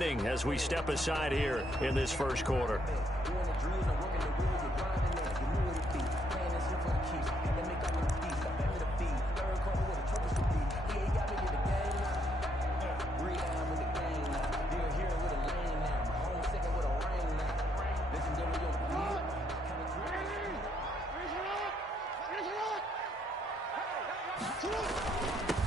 remaining as we step aside here in this first quarter.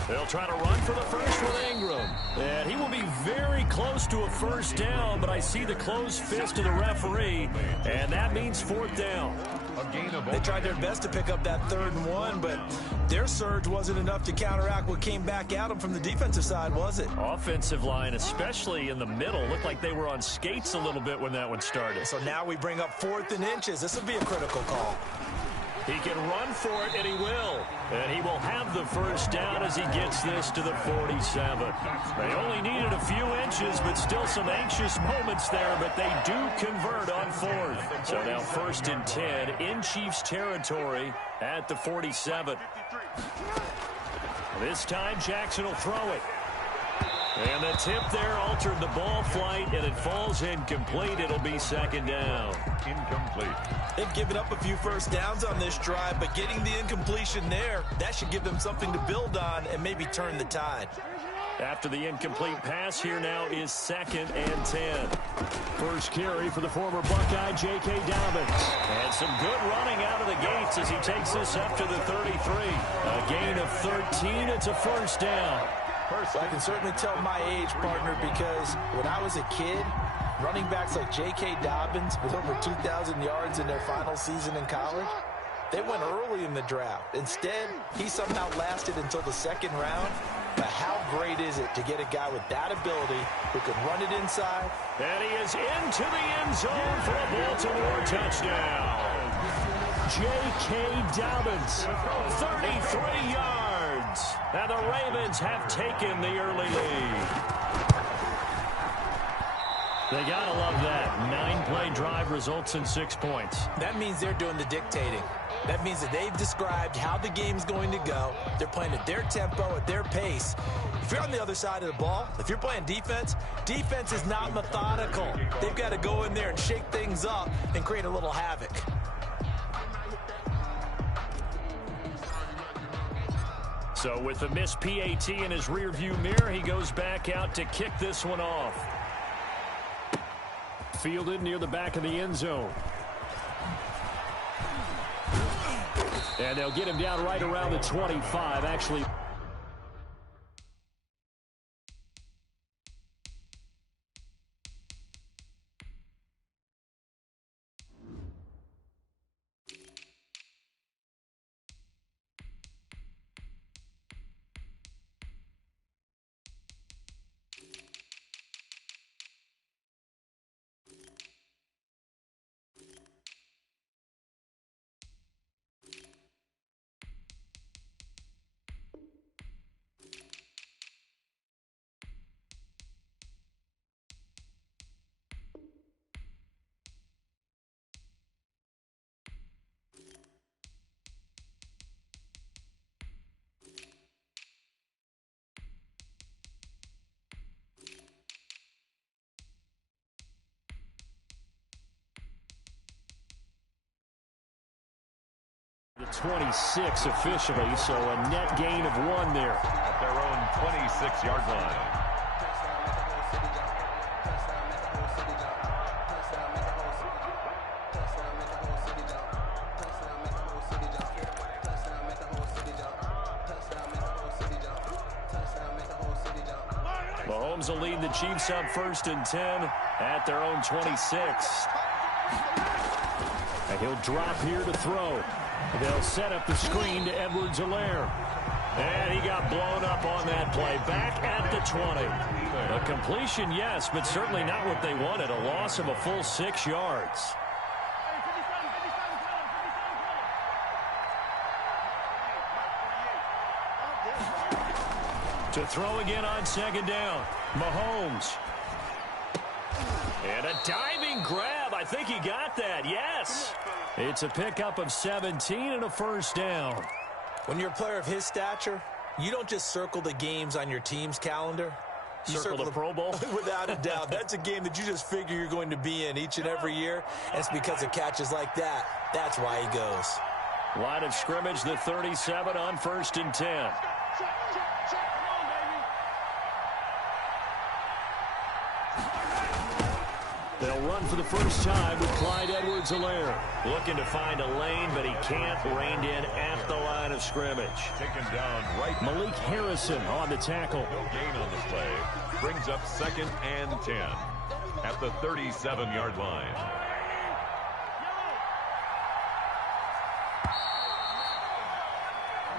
They'll try to run for the first with Ingram. And he will be very close to a first down, but I see the closed fist of the referee, and that means fourth down. They tried their best to pick up that 3rd and 1, but their surge wasn't enough to counteract what came back at them from the defensive side, was it? Offensive line, especially in the middle, looked like they were on skates a little bit when that one started. So now we bring up 4th and inches. This will be a critical call. He can run for it, and he will. And he will have the first down as he gets this to the 47. They only needed a few inches, but still some anxious moments there, but they do convert on 4th. So now 1st and 10 in Chiefs territory at the 47. This time Jackson will throw it. And the tip there altered the ball flight, and it falls incomplete. It'll be 2nd down. Incomplete. They've given up a few first downs on this drive, but getting the incompletion there, that should give them something to build on and maybe turn the tide. After the incomplete pass, here now is 2nd and 10. First carry for the former Buckeye, J.K. Dobbins. And some good running out of the gates as he takes this up to the 33. A gain of 13. It's a first down. I can certainly tell my age, partner, because when I was a kid, running backs like J.K. Dobbins with over 2,000 yards in their final season in college, they went early in the draft. Instead, he somehow lasted until the 2nd round. But how great is it to get a guy with that ability who can run it inside? And he is into the end zone for a Baltimore touchdown. J.K. Dobbins, 33 yards. And the Ravens have taken the early lead. They got to love that. 9-play drive results in 6 points. That means they're doing the dictating. That means that they've described how the game's going to go. They're playing at their tempo, at their pace. If you're on the other side of the ball, if you're playing defense, defense is not methodical. They've got to go in there and shake things up and create a little havoc. So with the missed PAT in his rearview mirror, he goes back out to kick this one off. Fielded near the back of the end zone. And they'll get him down right around the 25, actually. The 26 officially, so a net gain of 1 there. At their own 26-yard line. Mahomes will lead the Chiefs up 1st and 10 at their own 26. And he'll drop here to throw. They'll set up the screen to Edwards-Helaire. And he got blown up on that play. Back at the 20. A completion, yes, but certainly not what they wanted. A loss of a full 6 yards. To throw again on 2nd down. Mahomes. And a diving grab. I think he got that. Yes. It's a pickup of 17 and a first down. When you're a player of his stature, you don't just circle the games on your team's calendar. Circle the Pro Bowl? Without a doubt. That's a game that you just figure you're going to be in each and every year. And it's because of catches like that. That's why he goes. Line of scrimmage, the 37 on 1st and 10. They'll run for the first time with Clyde Edwards-Helaire. Looking to find a lane, but he can't. Reined in at the line of scrimmage. Taken down right. Malik Harrison on the tackle. No gain on the play. Brings up 2nd and 10 at the 37-yard line.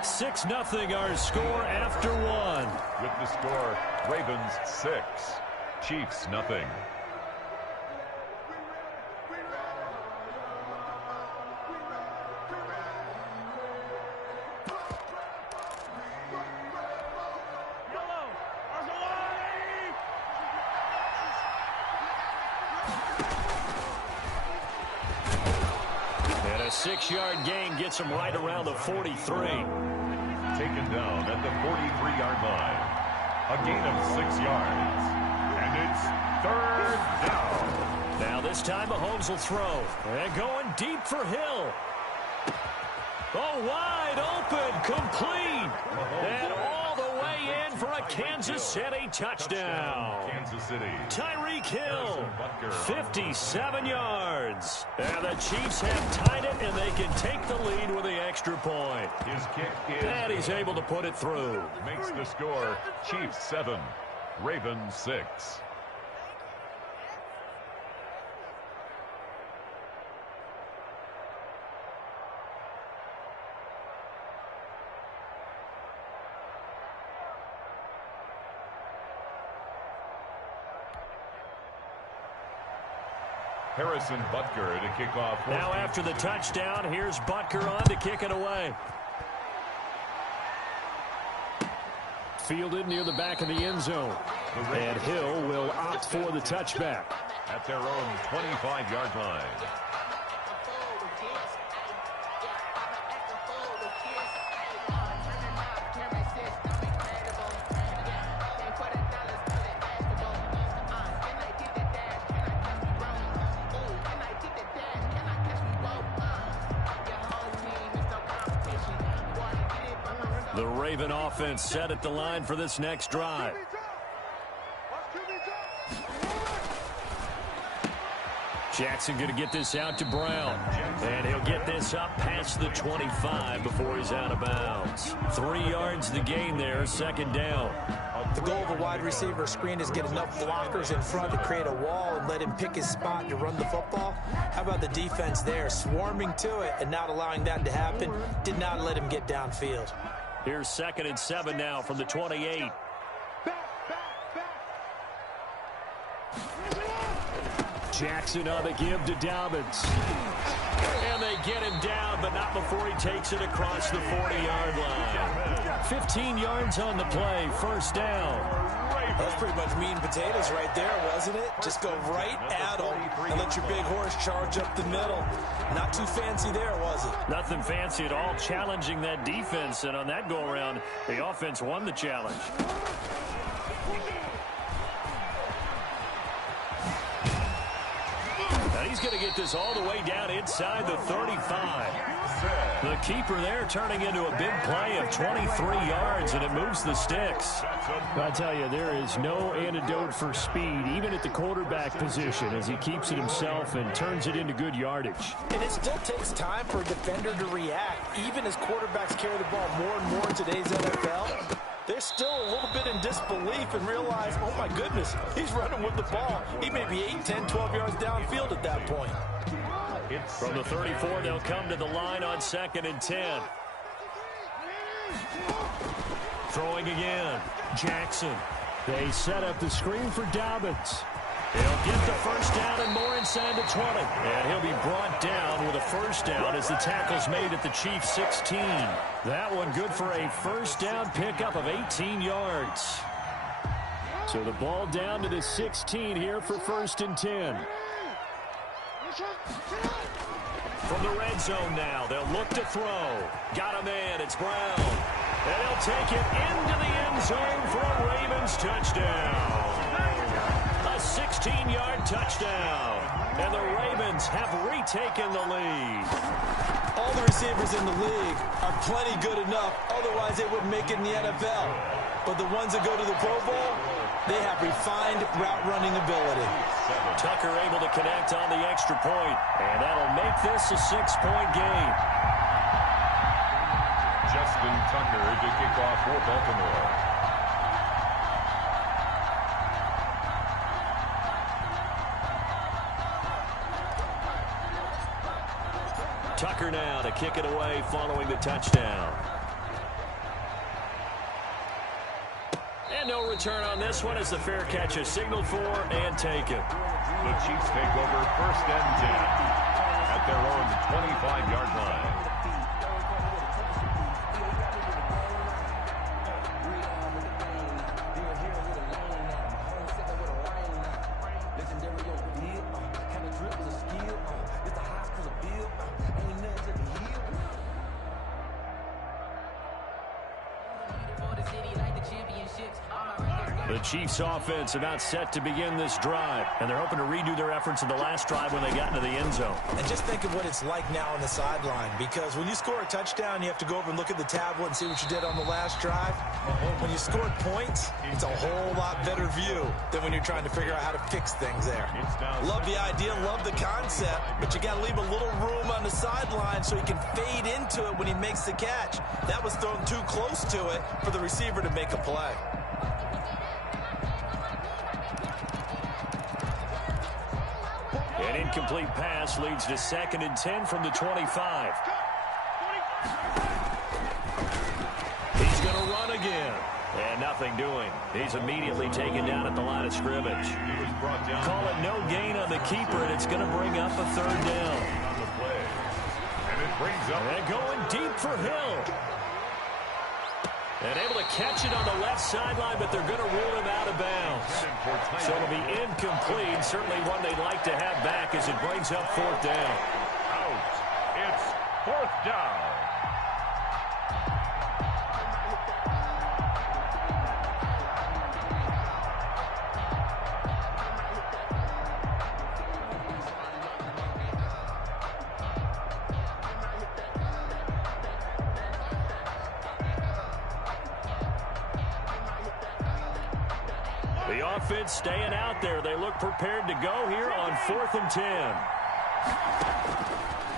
Six nothing our score after one. With the score, Ravens 6, Chiefs nothing. And a 6-yard gain gets him right around the 43. Taken down at the 43-yard line. A gain of 6 yards. And it's 3rd down. Now this time Mahomes will throw. And going deep for Hill. Oh, wide open, complete. And all the way in for a Kansas City touchdown. Kansas City. Tyreek Hill, 57 yards. And the Chiefs have tied it, and they can take the lead with the extra point. His kick is... And he's able to put it through. Makes the score Chiefs 7, Ravens 6. Harrison Butker to kick off. Now after the touchdown, here's Butker on to kick it away. Fielded near the back of the end zone. And Hill will opt for the touchback. At their own 25-yard line. The Raven offense set at the line for this next drive. Jackson going to get this out to Brown. And he'll get this up past the 25 before he's out of bounds. 3 yards the gain there, 2nd down. The goal of a wide receiver screen is get enough blockers in front to create a wall and let him pick his spot to run the football. How about the defense there, swarming to it and not allowing that to happen? Did not let him get downfield. Here's 2nd and 7 now from the 28. Jackson on the give to Dobbins. And they get him down, but not before he takes it across the 40-yard line. 15 yards on the play, 1st down. That's pretty much meat and potatoes right there, wasn't it? Just go right at them and let your big horse charge up the middle. Not too fancy there, was it? Nothing fancy at all, challenging that defense. And on that go-around, the offense won the challenge. Now he's going to get this all the way down inside the 35. The keeper there turning into a big play of 23 yards, and it moves the sticks. I tell you, there is no antidote for speed, even at the quarterback position, as he keeps it himself and turns it into good yardage. And it still takes time for a defender to react, even as quarterbacks carry the ball more and more in today's NFL. They're still a little bit in disbelief and realize, oh my goodness, he's running with the ball. He may be 8, 10, 12 yards downfield at that point. From the 34, they'll come to the line on 2nd and 10. Throwing again. Jackson. They set up the screen for Dobbins. He'll get the 1st down and more inside the 20. And he'll be brought down with a 1st down as the tackle's made at the Chiefs' 16. That one good for a 1st down pickup of 18 yards. So the ball down to the 16 here for 1st and 10. From the red zone now, they'll look to throw. Got him in. It's Brown. And he'll take it into the end zone for a Ravens touchdown. A 16-yard touchdown. And the Ravens have retaken the lead. All the receivers in the league are plenty good enough. Otherwise, they wouldn't make it in the NFL. But the ones that go to the Pro Bowl, they have refined route running ability. Tucker able to connect on the extra point, and that'll make this a 6-point game. Justin Tucker to kick off for Baltimore. Tucker now to kick it away following the touchdown. And no return on this one as the fair catch is signaled for and taken. The Chiefs take over 1st and 10 at their own 25-yard line. The Chiefs offense about set to begin this drive, and they're hoping to redo their efforts in the last drive when they got into the end zone. And just think of what it's like now on the sideline, because when you score a touchdown, you have to go over and look at the tablet and see what you did on the last drive. When you scored points, it's a whole lot better view than when you're trying to figure out how to fix things there. Love the idea, love the concept, but you got to leave a little room on the sideline so he can fade into it when he makes the catch. That was thrown too close to it for the receiver to make a play. An incomplete pass leads to 2nd and 10 from the 25. He's going to run again. And nothing doing. He's immediately taken down at the line of scrimmage. Call it no gain on the keeper, and it's going to bring up a 3rd down. And going deep for Hill. And able to catch it on the left sideline, but they're going to rule him out of bounds. So it'll be incomplete. Certainly one they'd like to have back as it brings up 4th down. Out. It's 4th down. The offense staying out there. They look prepared to go here on 4th and 10.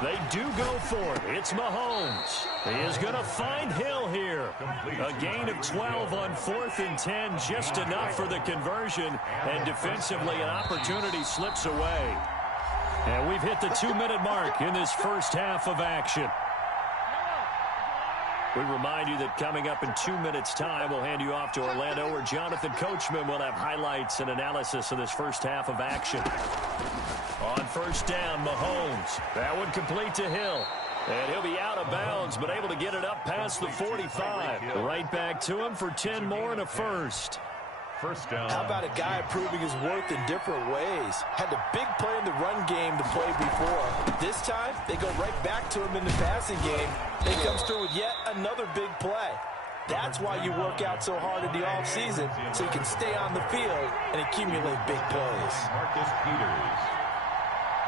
They do go for it. It's Mahomes. He is going to find Hill here. A gain of 12 on 4th and 10, just enough for the conversion. And defensively, an opportunity slips away. And we've hit the 2-minute mark in this first half of action. We remind you that coming up in 2 minutes' time, we'll hand you off to Orlando, where Jonathan Coachman will have highlights and analysis of this first half of action. On 1st down, Mahomes. That one complete to Hill. And he'll be out of bounds, but able to get it up past the 45. Right back to him for 10 more and a first. 1st down. How about a guy proving his worth in different ways? Had a big play in the run game to play before. This time, they go right back to him in the passing game. He comes through with yet another big play. That's why you work out so hard in the offseason, so you can stay on the field and accumulate big plays. Marcus Peters.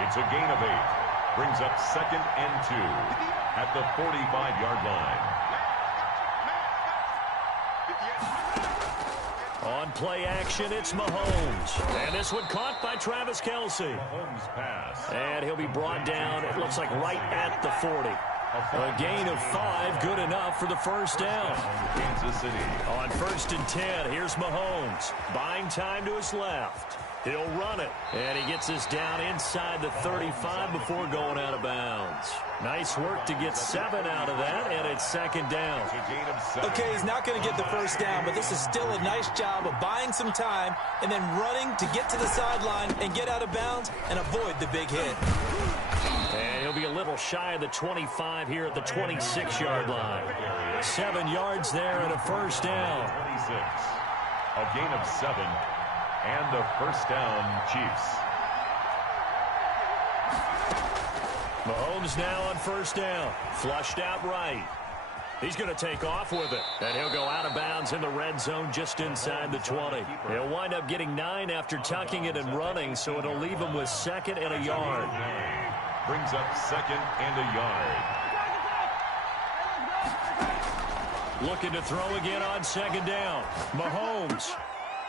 It's a gain of 8. Brings up 2nd and 2 at the 45-yard line. On play action, it's Mahomes. And this one caught by Travis Kelce. Mahomes pass. And he'll be brought down, it looks like right at the 40. A gain of 5, good enough for the 1st down. Kansas City. On 1st and 10, here's Mahomes. Buying time to his left. He'll run it. And he gets this down inside the 35 before going out of bounds. Nice work to get 7 out of that, and it's 2nd down. Okay, he's not going to get the 1st down, but this is still a nice job of buying some time and then running to get to the sideline and get out of bounds and avoid the big hit. And he'll be a little shy of the 25 here at the 26-yard line. 7 yards there and a 1st down. 26. A gain of 7 and a 1st down, Chiefs. Mahomes now on 1st down. Flushed out right. He's going to take off with it. And he'll go out of bounds in the red zone just inside the 20. He'll wind up getting 9 after tucking it and running, so it'll leave him with 2nd and a yard. Brings up 2nd and a yard. Looking to throw again on 2nd down. Mahomes.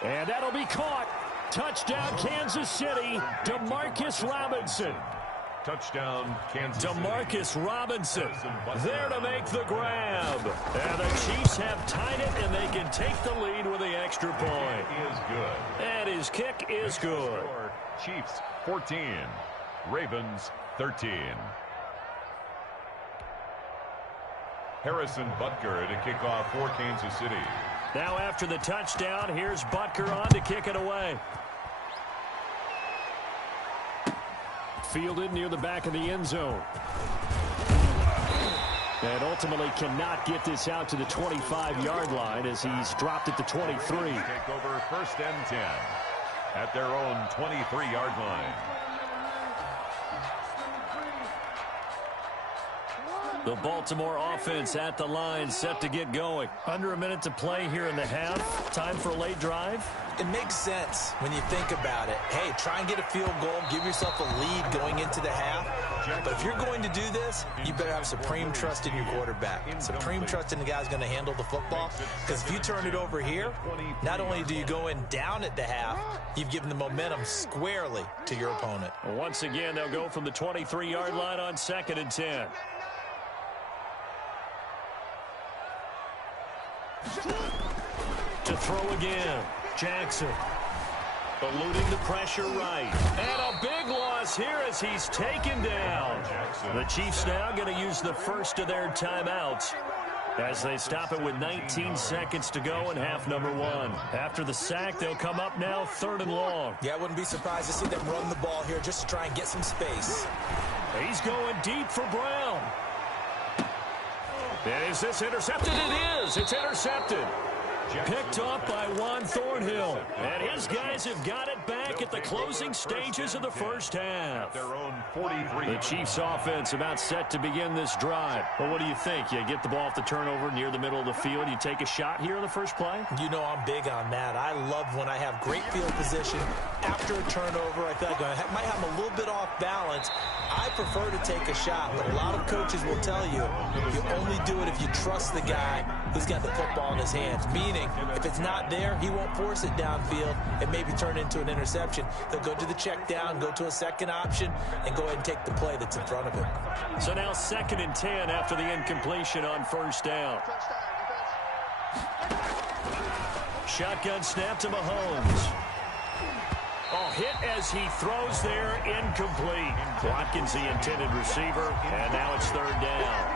And that'll be caught. Touchdown, Kansas City. Demarcus Robinson. Touchdown, Kansas City. Demarcus Robinson there to make the grab. And the Chiefs have tied it, and they can take the lead with the extra point. It is good. And his kick is good. Chiefs 14, Ravens 13. Harrison Butker to kick off for Kansas City. Now after the touchdown, here's Butker on to kick it away. Fielded near the back of the end zone. And ultimately cannot get this out to the 25-yard line as he's dropped at the 23. Take over 1st and 10 at their own 23-yard line. The Baltimore offense at the line, set to get going. Under a minute to play here in the half. Time for a late drive. It makes sense when you think about it. Hey, try and get a field goal. Give yourself a lead going into the half. But if you're going to do this, you better have supreme trust in your quarterback. Supreme trust in the guy's going to handle the football. Because if you turn it over here, not only do you go in down at the half, you've given the momentum squarely to your opponent. Once again, they'll go from the 23-yard line on 2nd and 10. To throw again, Jackson. Eluding the pressure right. And a big loss here as he's taken down. The Chiefs now going to use the first of their timeouts as they stop it with 19 seconds to go in half number 1. After the sack, they'll come up now 3rd and long. Yeah, I wouldn't be surprised to see them run the ball here just to try and get some space. He's going deep for Brown. And is this intercepted? It is. It's intercepted. Picked off by Juan Thornhill. And his guys have got it back at the closing stages of the first half. Their own 43. The Chiefs offense about set to begin this drive. Well, what do you think? You get the ball off the turnover near the middle of the field. You take a shot here in the first play? You know I'm big on that. I love when I have great field position. After a turnover, I feel like I might have a little bit off balance. I prefer to take a shot, but a lot of coaches will tell you only do it if you trust the guy who's got the football in his hands. Meaning, if it's not there, he won't force it downfield and maybe turn it into an interception. They'll go to the check down, go to a second option, and go ahead and take the play that's in front of him. So now 2nd and 10 after the incompletion on 1st down. Shotgun snap to Mahomes. Oh, hit as he throws there, incomplete. Watkins the intended receiver, and now it's 3rd down.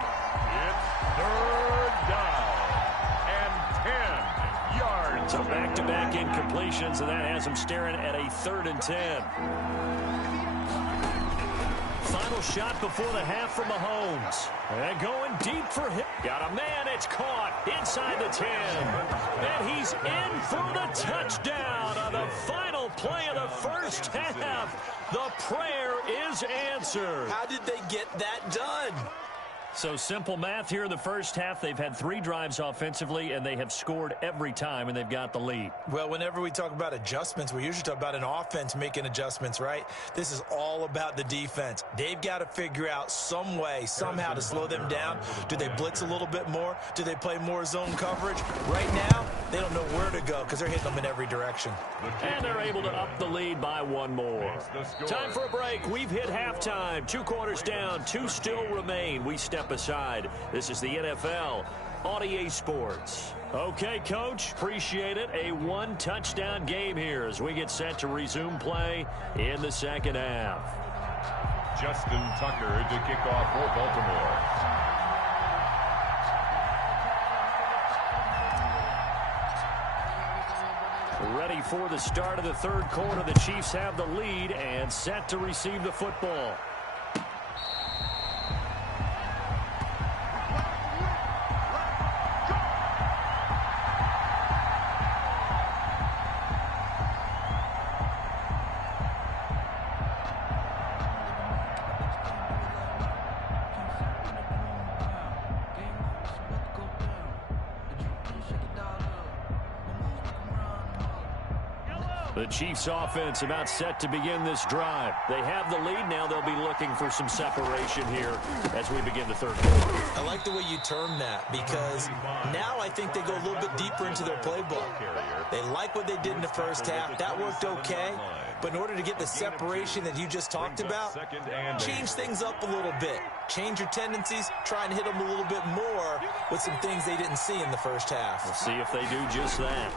It's 3rd down and 10 yards. So back-to-back incompletions, and that has him staring at a 3rd and 10. Final shot before the half for Mahomes. And going deep for him. Got a man, it's caught inside the 10. And he's in for the touchdown on the final play of the first half. The prayer is answered. How did they get that done? So simple math here in the first half. They've had 3 drives offensively, and they have scored every time, and they've got the lead. Well, whenever we talk about adjustments, we usually talk about an offense making adjustments, right? This is all about the defense. They've got to figure out some way, somehow to slow them down. Do they blitz a little bit more? Do they play more zone coverage? Right now, they don't know where to go because they're hitting them in every direction. And they're able to up the lead by 1 more. Time for a break. We've hit halftime. 2 quarters down, 2 still remain. We step aside. This is the NFL on EA Sports. Okay, Coach, appreciate it. A 1-touchdown game here as we get set to resume play in the second half. Justin Tucker to kick off for Baltimore. Ready for the start of the 3rd quarter. The Chiefs have the lead and set to receive the football. The Chiefs offense about set to begin this drive. They have the lead. Now they'll be looking for some separation here as we begin the third quarter. I like the way you term that because now I think they go a little bit deeper into their playbook. They like what they did in the first half. That worked okay. But in order to get the separation that you just talked about, change things up a little bit. Change your tendencies. Try and hit them a little bit more with some things they didn't see in the first half. We'll see if they do just that.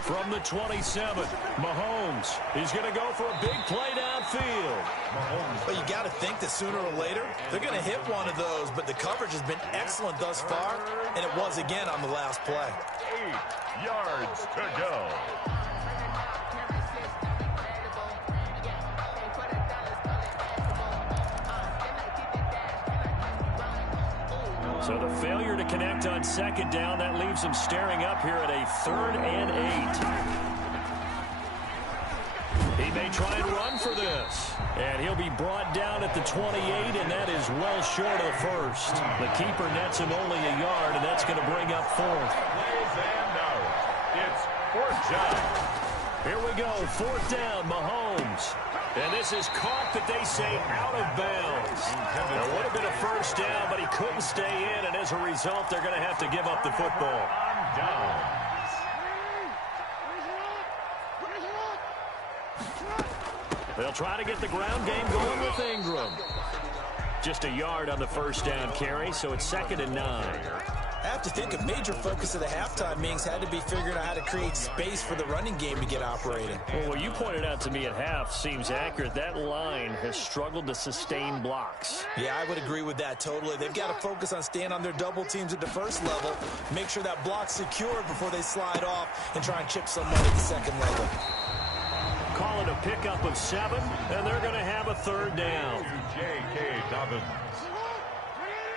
From the 27, Mahomes. He's going to go for a big play downfield. But you got to think that sooner or later, they're going to hit one of those. But the coverage has been excellent thus far, and it was again on the last play. 8 yards to go. So the failure to connect on second down, that leaves them staring up here at a 3rd and 8. He may try and run for this. And he'll be brought down at the 28, and that is well short of the first. The keeper nets him only a yard, and that's going to bring up 4th. It's 4th down. Here we go, 4th down, Mahomes. And this is caught, that they say, out of bounds. It would have been a first down, but he couldn't stay in, and as a result, they're going to have to give up the football. They'll try to get the ground game going with Ingram. Just a yard on the first down carry, so it's 2nd and 9. I have to think a major focus of the halftime meetings had to be figuring out how to create space for the running game to get operating. Well, what you pointed out to me at half seems accurate. That line has struggled to sustain blocks. Yeah, I would agree with that totally. They've got to focus on staying on their double teams at the first level, make sure that block's secured before they slide off and try and chip someone at the second level. Call it a pickup of 7, and they're going to have a 3rd down. J.K. Dobbins.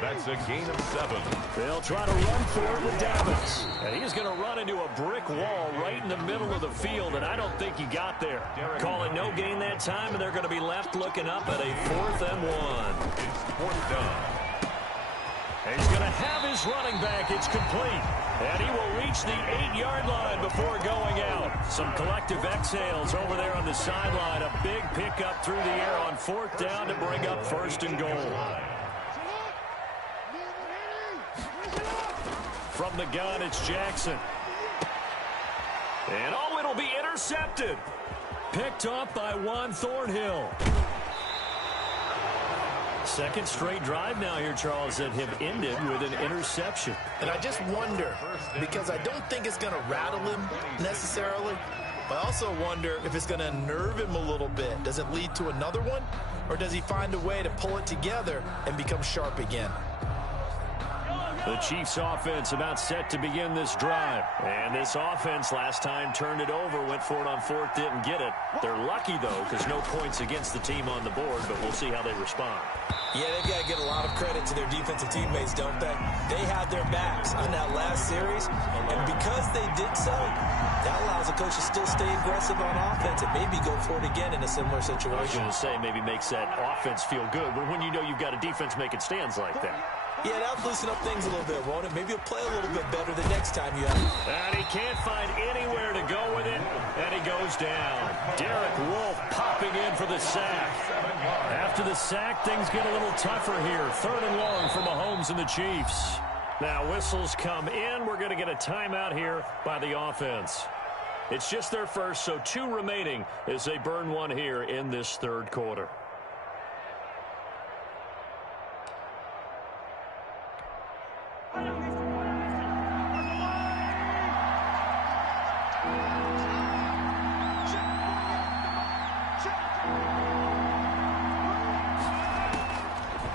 That's a gain of 7. They'll try to run for it with Dobbins. And he's going to run into a brick wall right in the middle of the field, and I don't think he got there. Call it no gain that time, and they're going to be left looking up at a 4th and 1. It's 4th down. And he's going to have his running back. It's complete. And he will reach the 8-yard line before going out. Some collective exhales over there on the sideline. A big pickup through the air on 4th down to bring up 1st and goal. From the gun, it's Jackson. And oh, it'll be intercepted. Picked off by Juan Thornhill. Second straight drive now here, Charles, that have ended with an interception. And I just wonder, because I don't think it's going to rattle him necessarily, but I also wonder if it's going to unnerve him a little bit. Does it lead to another one? Or does he find a way to pull it together and become sharp again? The Chiefs offense about set to begin this drive. And this offense last time turned it over, went for it on 4th, didn't get it. They're lucky, though, because no points against the team on the board, but we'll see how they respond. Yeah, they've got to get a lot of credit to their defensive teammates, don't they? They had their backs on that last series, and because they did so, that allows the coach to still stay aggressive on offense and maybe go for it again in a similar situation. I was going to say maybe makes that offense feel good, but when you know you've got a defense making stands like that. Yeah, that'll loosen up things a little bit, won't it? Maybe he'll play a little bit better the next time you have him. And he can't find anywhere to go with it, and he goes down. Derek Wolfe popping in for the sack. After the sack, things get a little tougher here. 3rd and long for Mahomes and the Chiefs. Now whistles come in. We're going to get a timeout here by the offense. It's just their first, so 2 remaining as they burn one here in this 3rd quarter.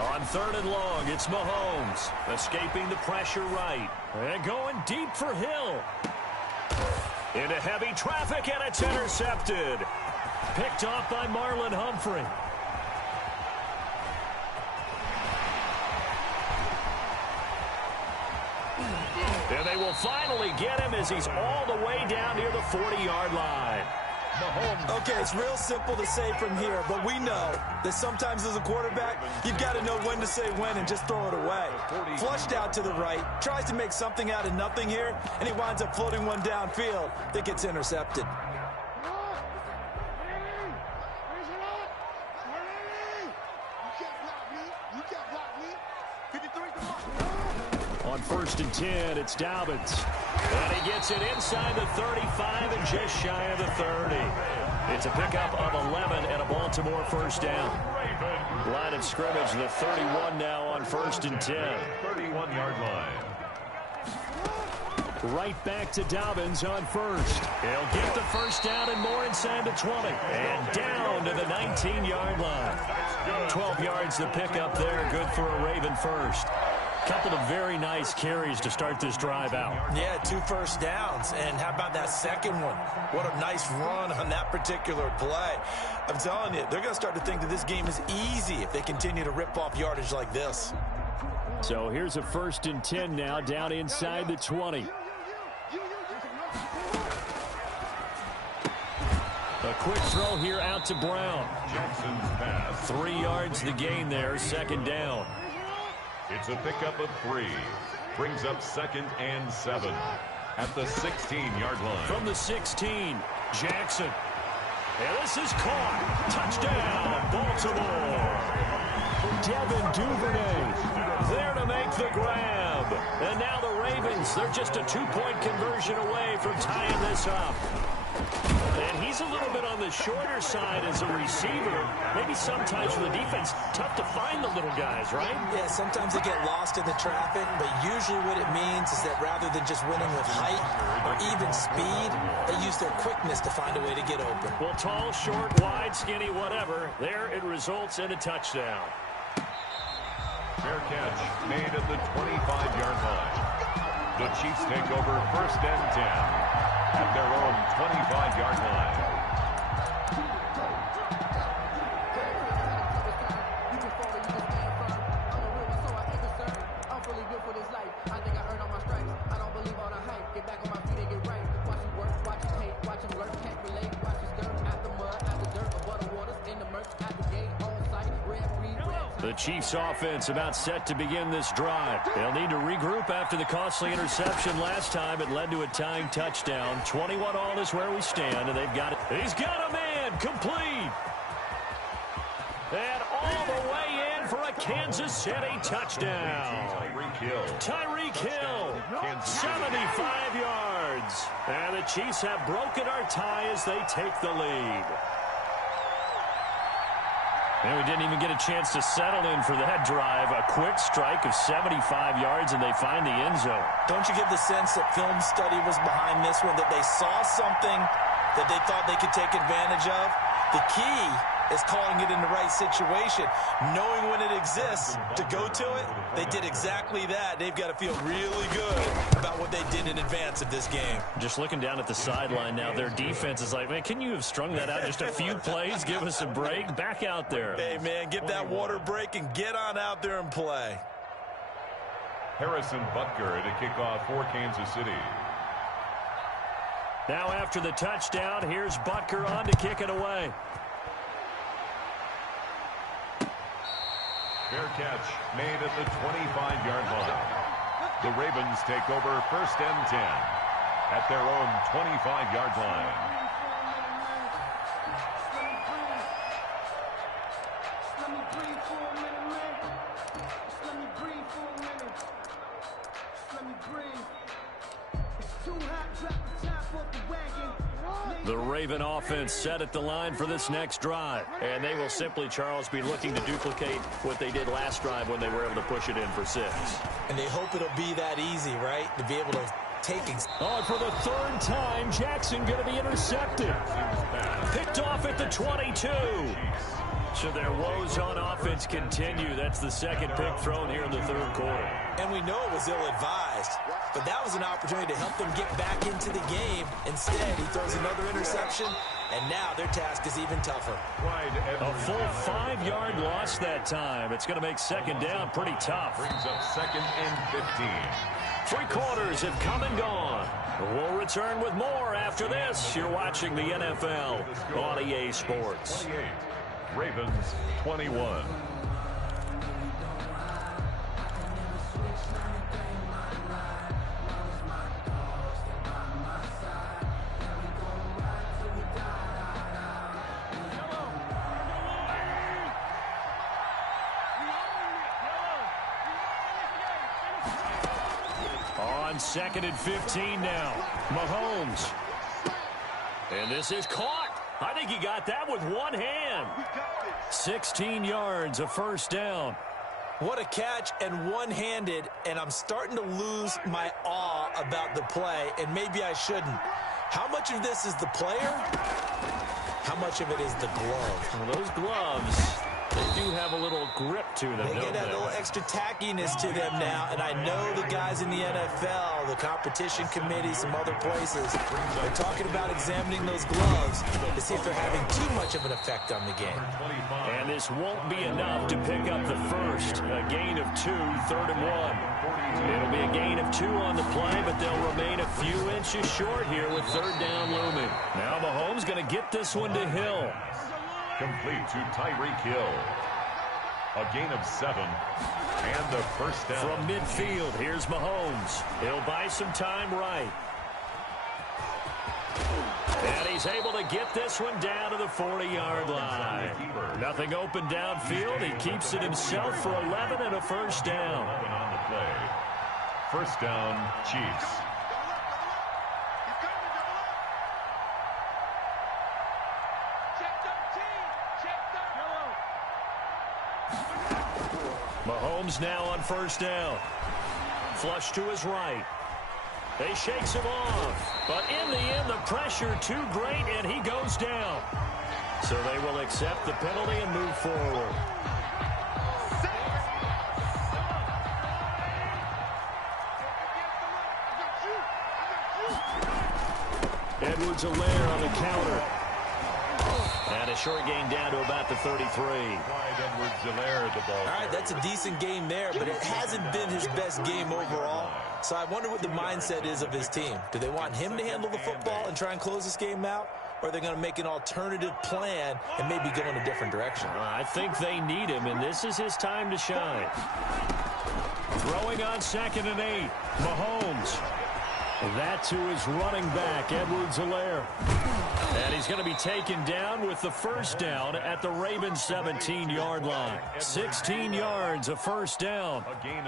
On 3rd and long, it's Mahomes escaping the pressure right and going deep for Hill. Into heavy traffic, and it's intercepted. Picked off by Marlon Humphrey. And they will finally get him as he's all the way down near the 40-yard line. Mahomes. Okay, it's real simple to say from here, but we know that sometimes as a quarterback, you've got to know when to say when and just throw it away. Flushed out to the right, tries to make something out of nothing here, and he winds up floating one downfield that gets intercepted. on 1st and 10. It's Dobbins. And he gets it inside the 35 and just shy of the 30. It's a pickup of 11 and a Baltimore first down. Line of scrimmage, the 31 now on 1st and 10. 31-yard line. Right back to Dobbins on 1st. He'll get the first down and more inside the 20. And down to the 19-yard line. 12 yards the pickup there. Good for a Raven first. Couple of very nice carries to start this drive out. Yeah, 2 first downs. And how about that second one? What a nice run on that particular play. I'm telling you, they're going to start to think that this game is easy if they continue to rip off yardage like this. So here's a 1st and 10 now, down inside the 20. A quick throw here out to Brown. Jackson's pass. 3 yards the gain there, 2nd down. It's a pickup of 3. Brings up 2nd and 7 at the 16-yard line. From the 16, Jackson. And this is caught. Touchdown, Baltimore. Devin Duvernay there to make the grab. And now the Ravens, they're just a 2-point conversion away from tying this up. And he's a little bit on the shorter side as a receiver. Maybe sometimes for the defense, tough to find the little guys, right? Yeah, sometimes they get lost in the traffic, but usually what it means is that rather than just winning with height or even speed, they use their quickness to find a way to get open. Well, tall, short, wide, skinny, whatever, there it results in a touchdown. Fair catch made at the 25-yard line. The Chiefs take over 1st and 10 at their own 25-yard line. The Chiefs offense about set to begin this drive. They'll need to regroup after the costly interception last time. It led to a tying touchdown. 21 all is where we stand, and they've got it. He's got a man complete. And all the way in for a Kansas City touchdown. Tyreek Hill, 75 yards. And the Chiefs have broken our tie as they take the lead. And we didn't even get a chance to settle in for that drive. A quick strike of 75 yards, and they find the end zone. Don't you get the sense that film study was behind this one, that they saw something that they thought they could take advantage of? The key is calling it in the right situation, knowing when it exists to go to it. They did exactly that. They've got to feel really good about what they did in advance of this game. Just looking down at the sideline now, their defense is like, man, can you have strung that out just a few plays? Give us a break. Back out there. Hey, man, get that water break and get on out there and play. Harrison Butker to kick off for Kansas City. Now after the touchdown, here's Butker on to kick it away. Fair catch made at the 25-yard line. The Ravens take over 1st and 10 at their own 25-yard line. The Raven offense set at the line for this next drive. And they will simply, Charles, be looking to duplicate what they did last drive when they were able to push it in for 6. And they hope it'll be that easy, right? To be able to take it. Oh, for the 3rd time, Jackson going to be intercepted. Picked off at the 22. So their woes on offense continue. That's the 2nd pick thrown here in the 3rd quarter. And we know it was ill-advised, but that was an opportunity to help them get back into the game. Instead, he throws another interception, and now their task is even tougher. A full 5-yard loss that time. It's going to make 2nd down pretty tough. Brings up 2nd and 15. 3 quarters have come and gone. We'll return with more after this. You're watching the NFL on EA Sports. 28. Ravens 21. on 2nd and 15 now. Mahomes. And this is caught. I think he got that with one hand. 16 yards, a first down. What a catch, and one-handed, and I'm starting to lose my awe about the play, and maybe I shouldn't. How much of this is the player? How much of it is the glove? Well, those gloves, they do have a little grip to them, They get a little extra tackiness to them now, and I know the guys in the NFL, the competition committee, some other places, they're talking about examining those gloves to see if they're having too much of an effect on the game. And this won't be enough to pick up the first. A gain of 2, 3rd and 1. It'll be a gain of 2 on the play, but they'll remain a few inches short here with 3rd down looming. Now Mahomes going to get this one to Hill. Complete to Tyreek Hill. A gain of 7 and the first down. From midfield, here's Mahomes. He'll buy some time right. And he's able to get this one down to the 40-yard line. Nothing open downfield. He keeps it himself for 11 and a first down. 11 on the play. First down, Chiefs. Mahomes now on first down. Flush to his right. They shakes him off. But in the end, the pressure too great, and he goes down. So they will accept the penalty and move forward. Edwards-Helaire on the counter. And a short gain down to about the 33. Edwards-Helaire the ball. All right, that's a decent game there, but it hasn't been his best game overall. So I wonder what the mindset is of his team. Do they want him to handle the football and try and close this game out? Or are they going to make an alternative plan and maybe go in a different direction? I think they need him, and this is his time to shine. Throwing on 2nd and 8. Mahomes. That to his running back, Edwards-Helaire. And he's going to be taken down with the first down at the Ravens' 17-yard line. 16 yards, a first down.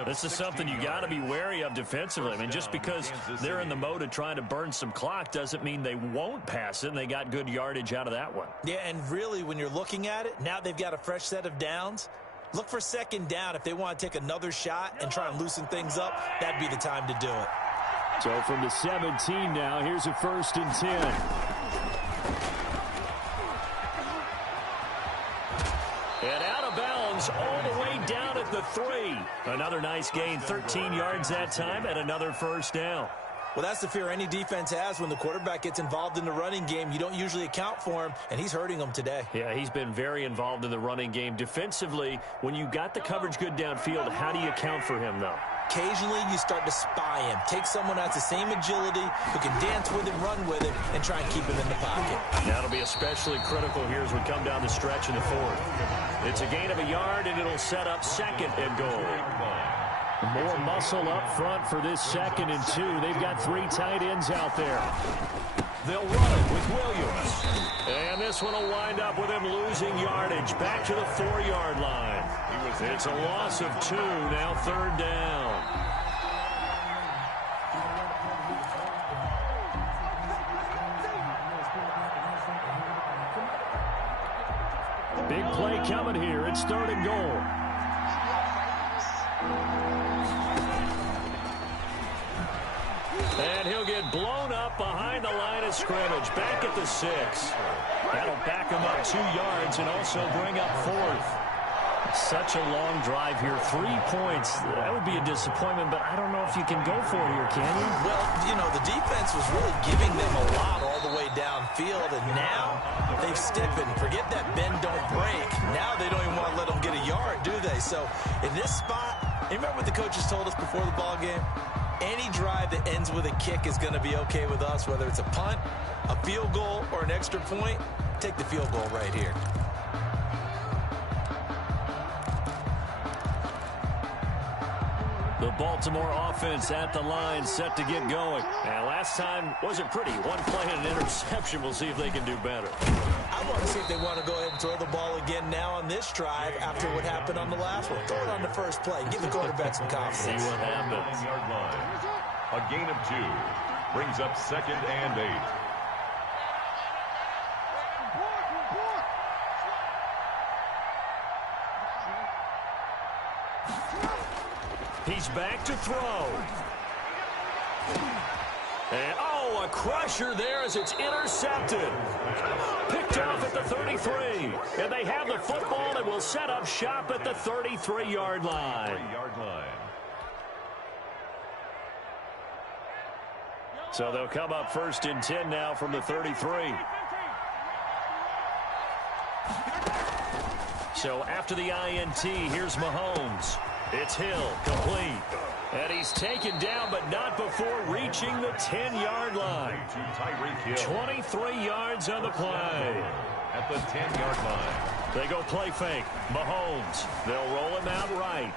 This is something you got to be wary of defensively. I mean, just because they're in the mode of trying to burn some clock doesn't mean they won't pass it, and they got good yardage out of that one. Yeah, and really, when you're looking at it, now they've got a fresh set of downs. Look for 2nd down. If they want to take another shot and try and loosen things up, that'd be the time to do it. So from the 17 now, here's a 1st and 10. And out of bounds all the way down at the 3. Another nice gain, 13 yards that time, and another first down. Well, that's the fear any defense has when the quarterback gets involved in the running game. You don't usually account for him, and he's hurting them today. Yeah, he's been very involved in the running game. Defensively, when you got the coverage good downfield, how do you account for him, though? Occasionally, you start to spy him. Take someone who has the same agility, who can dance with him, run with him, and try and keep him in the pocket. That'll be especially critical here as we come down the stretch in the 4th. It's a gain of a yard, and it'll set up 2nd and goal. More muscle up front for this 2nd and 2. They've got 3 tight ends out there. They'll run it with Williams. And this one will wind up with him losing yardage back to the 4-yard line. It's a loss of 2, now 3rd down. Big play coming here. It's 3rd and goal. And he'll get blown up behind the line of scrimmage. Back at the 6. That'll back him up 2 yards and also bring up 4th. Such a long drive here. 3 points. That would be a disappointment, but I don't know if you can go for it here, can you? Well, you know, the defense was really giving them a lot all the way downfield, and now they've stiffened. Forget that bend, don't break. Now they don't even want to let them get a yard, do they? So in this spot, you remember what the coaches told us before the ball game? Any drive that ends with a kick is going to be okay with us, whether it's a punt, a field goal, or an extra point. Take the field goal right here. The Baltimore offense at the line, set to get going. And last time wasn't pretty. 1 play and an interception. We'll see if they can do better. I want to see if they want to go ahead and throw the ball again now on this drive after what happened on the last one. Throw it on the first play. Give the quarterback some confidence. See what happens. A gain of 2. Brings up 2nd and 8. He's back to throw. And, oh, a crusher there as it's intercepted. Picked off at the 33. And they have the football and will set up shop at the 33-yard line. So they'll come up 1st and 10 now from the 33. So after the INT, here's Mahomes. It's Hill, complete. And he's taken down, but not before reaching the 10-yard line. 23 yards on the play. At the 10-yard line. They go play fake. Mahomes. They'll roll him out right.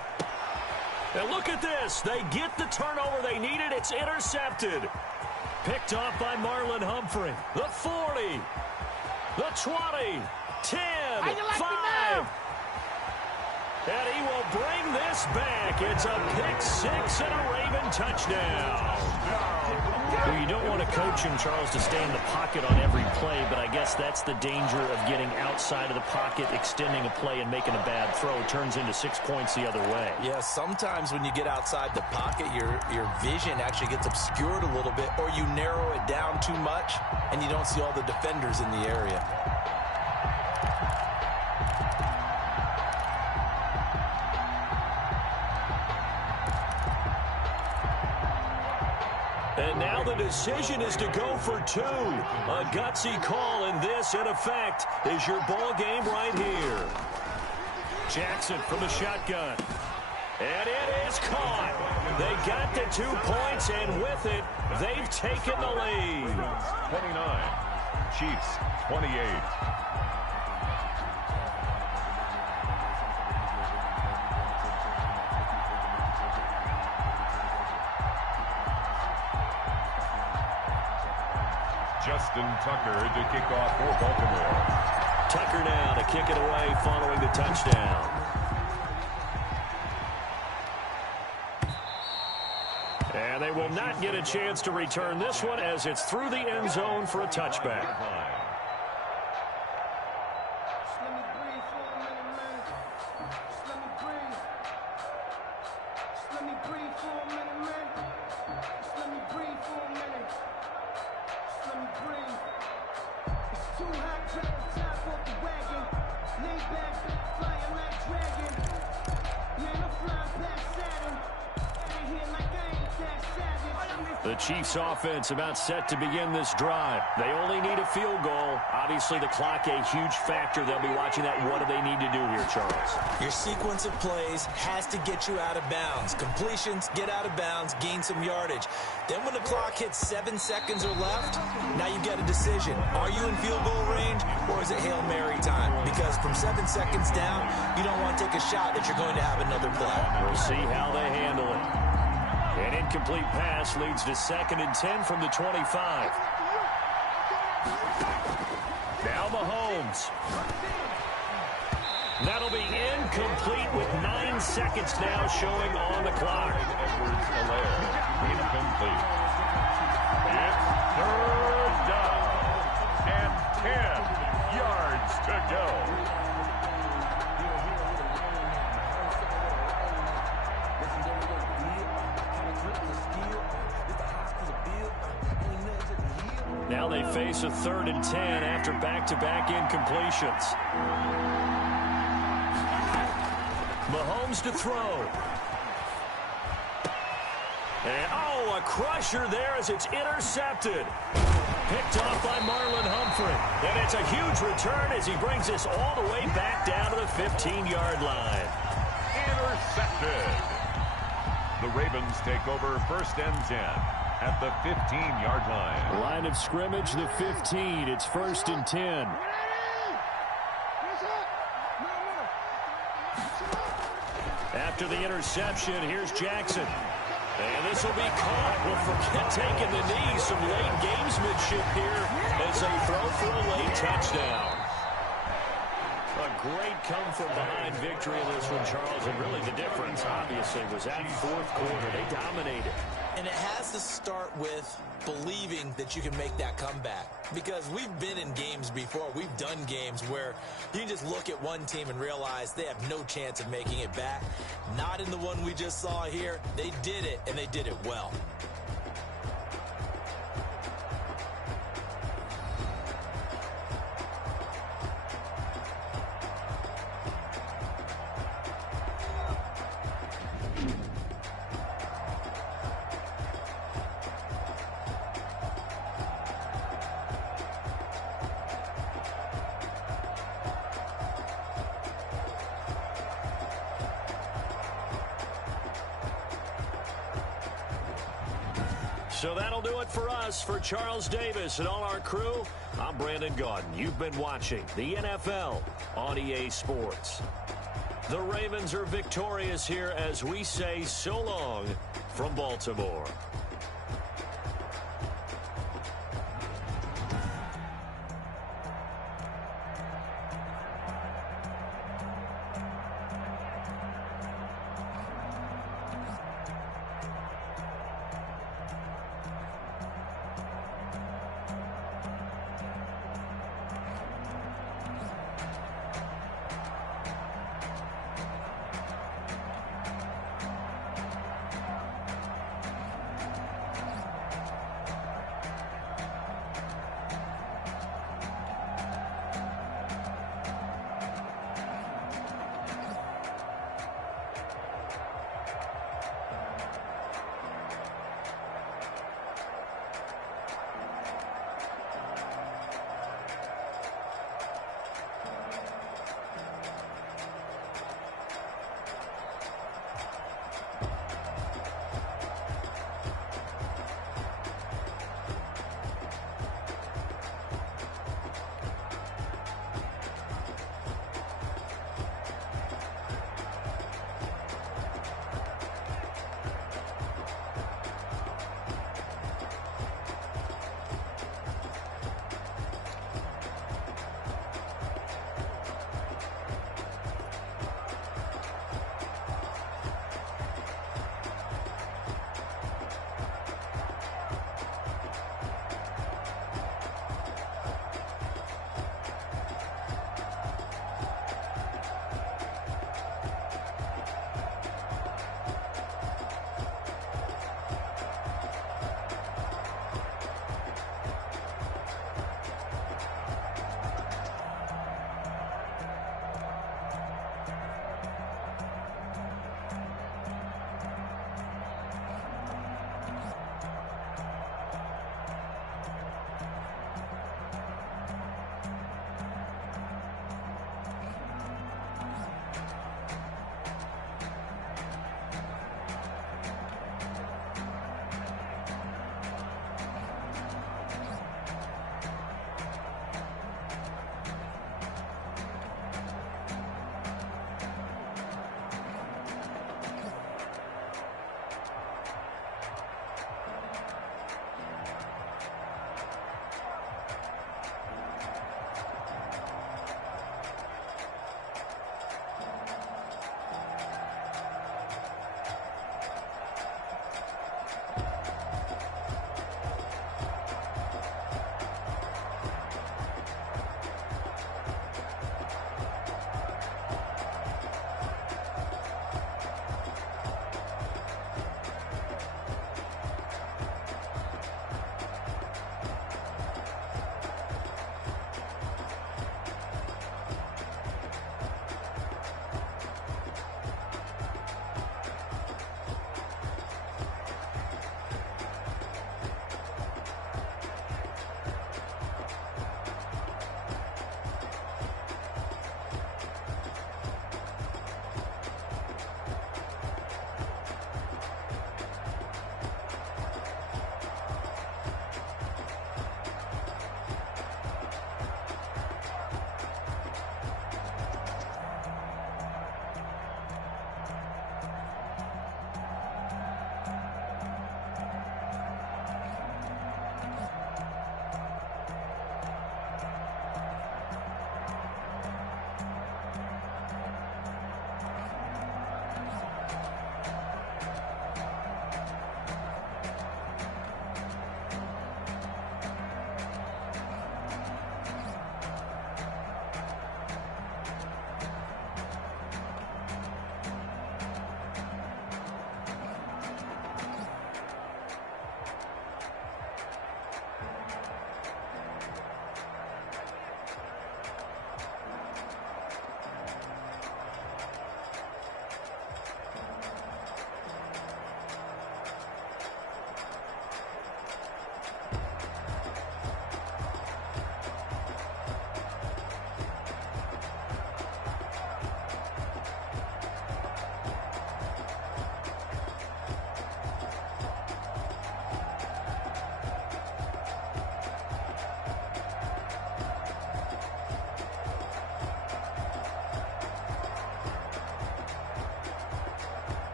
And look at this. They get the turnover they needed. It's intercepted. Picked off by Marlon Humphrey. The 40. The 20. 10. 5. And he will bring this back. It's a pick-6 and a Raven touchdown. Well, you don't want to coach him, Charles, to stay in the pocket on every play, but I guess that's the danger of getting outside of the pocket, extending a play, and making a bad throw. It turns into 6 points the other way. Yeah, sometimes when you get outside the pocket, your vision actually gets obscured a little bit, or you narrow it down too much, and you don't see all the defenders in the area. And now the decision is to go for 2. A gutsy call, and this, in effect, is your ball game right here. Jackson from the shotgun. And it is caught. They got the 2 points, and with it, they've taken the lead. 29. Chiefs, 28. Justin Tucker to kick off for Baltimore. Tucker now to kick it away following the touchdown. And they will not get a chance to return this one as it's through the end zone for a touchback. The Chiefs offense about set to begin this drive. They only need a field goal. Obviously, the clock a huge factor. They'll be watching that. What do they need to do here, Charles? Your sequence of plays has to get you out of bounds. Completions, get out of bounds, gain some yardage. Then when the clock hits 7 seconds or left, now you get a decision. Are you in field goal range, or is it Hail Mary time? Because from 7 seconds down, you don't want to take a shot that you're going to have another play. We'll see how they handle it. An incomplete pass leads to 2nd and 10 from the 25. Now Mahomes. That'll be incomplete with 9 seconds now showing on the clock. Incomplete. It's 3rd down and 10 yards to go. Now they face a 3rd and 10 after back-to-back incompletions. Mahomes to throw. And, oh, a crusher there as it's intercepted. Picked off by Marlon Humphrey. And it's a huge return as he brings this all the way back down to the 15-yard line. Intercepted. The Ravens take over 1st and 10. At the 15-yard line. Line of scrimmage, the 15. It's 1st and 10. After the interception, here's Jackson. And this will be caught. Well, forget taking the knee. Some late gamesmanship here as they throw for a late touchdown. A great come-from-behind victory in this one, Charles. And really the difference, obviously, was that 4th quarter. They dominated. And it has to start with believing that you can make that comeback. Because we've been in games before. We've done games where you can just look at one team and realize they have no chance of making it back. Not in the one we just saw here. They did it, and they did it well. So that'll do it for us. For Charles Davis and all our crew, I'm Brandon Gaudin. You've been watching the NFL on EA Sports. The Ravens are victorious here as we say so long from Baltimore.